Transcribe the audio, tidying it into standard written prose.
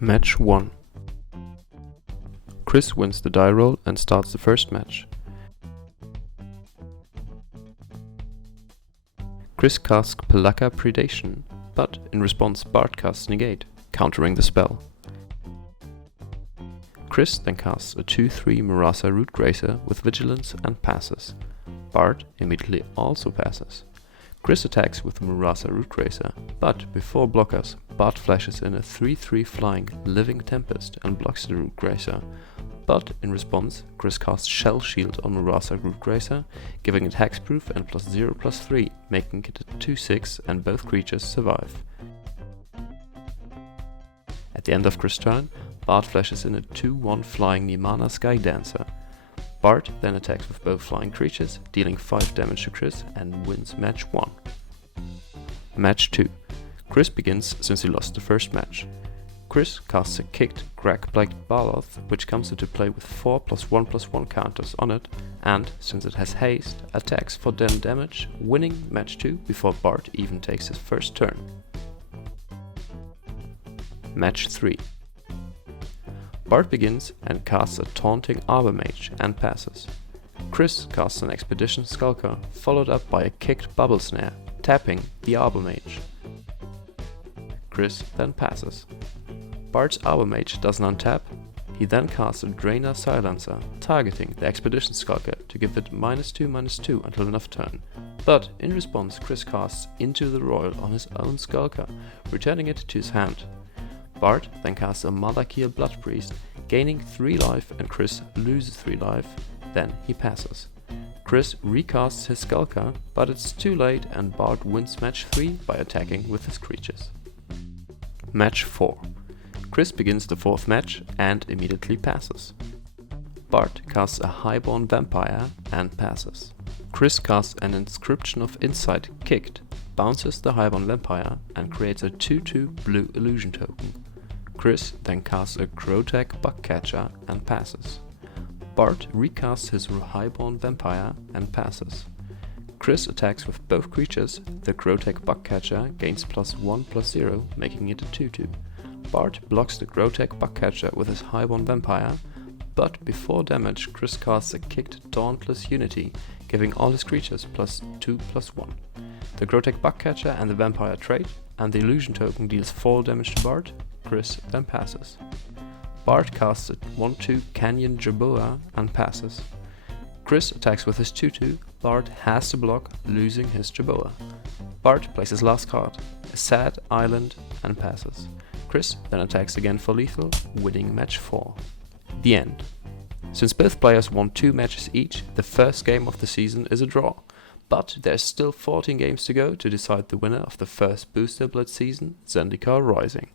Match 1. Chris wins the die roll and starts the first match. Chris casts Pelakka Predation, but in response Bart casts Negate, countering the spell. Chris then casts a 2/3 Murasa Rootgrazer with Vigilance and passes. Bart immediately also passes. Chris attacks with the Murasa Rootgrazer, but before blockers, Bart flashes in a 3/3 flying Living Tempest and blocks the Rootgrazer. But in response, Chris casts Shell Shield on Murasa Rootgrazer, giving it hexproof and +0/+3, making it a 2/6 and both creatures survive. At the end of Chris' turn, Bart flashes in a 2/1 flying Nimana Skydancer. Bart then attacks with both flying creatures, dealing 5 damage to Chris and wins match 1. Match 2. Chris begins since he lost the first match. Chris casts a kicked Crag-Plagued Baloth, which comes into play with 4 +1/+1 counters on it, and, since it has haste, attacks for 10 damage, winning match 2 before Bart even takes his first turn. Match 3. Bart begins and casts a Taunting Arbor Mage and passes. Chris casts an Expedition Skulker, followed up by a kicked Bubble Snare, tapping the Arbor Mage. Chris then passes. Bart's Arbor Mage doesn't untap. He then casts a Draenor Silencer, targeting the Expedition Skulker to give it -2/-2 until end of turn. But in response, Chris casts Into the Roil on his own Skulker, returning it to his hand. Bart then casts a Malakir Blood Priest, gaining 3 life, and Chris loses 3 life, then he passes. Chris recasts his Skulker, but it's too late and Bart wins match 3 by attacking with his creatures. Match 4. Chris begins the 4th match and immediately passes. Bart casts a Highborn Vampire and passes. Chris casts an Inscription of Insight kicked, bounces the Highborn Vampire and creates a 2/2 blue illusion token. Chris then casts a Krotek Bugcatcher and passes. Bart recasts his Highborn Vampire and passes. Chris attacks with both creatures. The Krotek Bugcatcher gains +1/+0, making it a 2/2. Bart blocks the Krotek Bugcatcher with his Highborn Vampire, but before damage, Chris casts a kicked Dauntless Unity, giving all his creatures +2/+1. The Krotek Bugcatcher and the Vampire trade, and the illusion token deals 4 damage to Bart. Chris then passes. Bart casts a 1/2 Canyon Jerboa and passes. Chris attacks with his 2/2. Bart has to block, losing his Jerboa. Bart plays his last card, a Sad Island, and passes. Chris then attacks again for lethal, winning match 4. The end. Since both players won 2 matches each, the first game of the season is a draw. But there's still 14 games to go to decide the winner of the first Booster Blitz season, Zendikar Rising.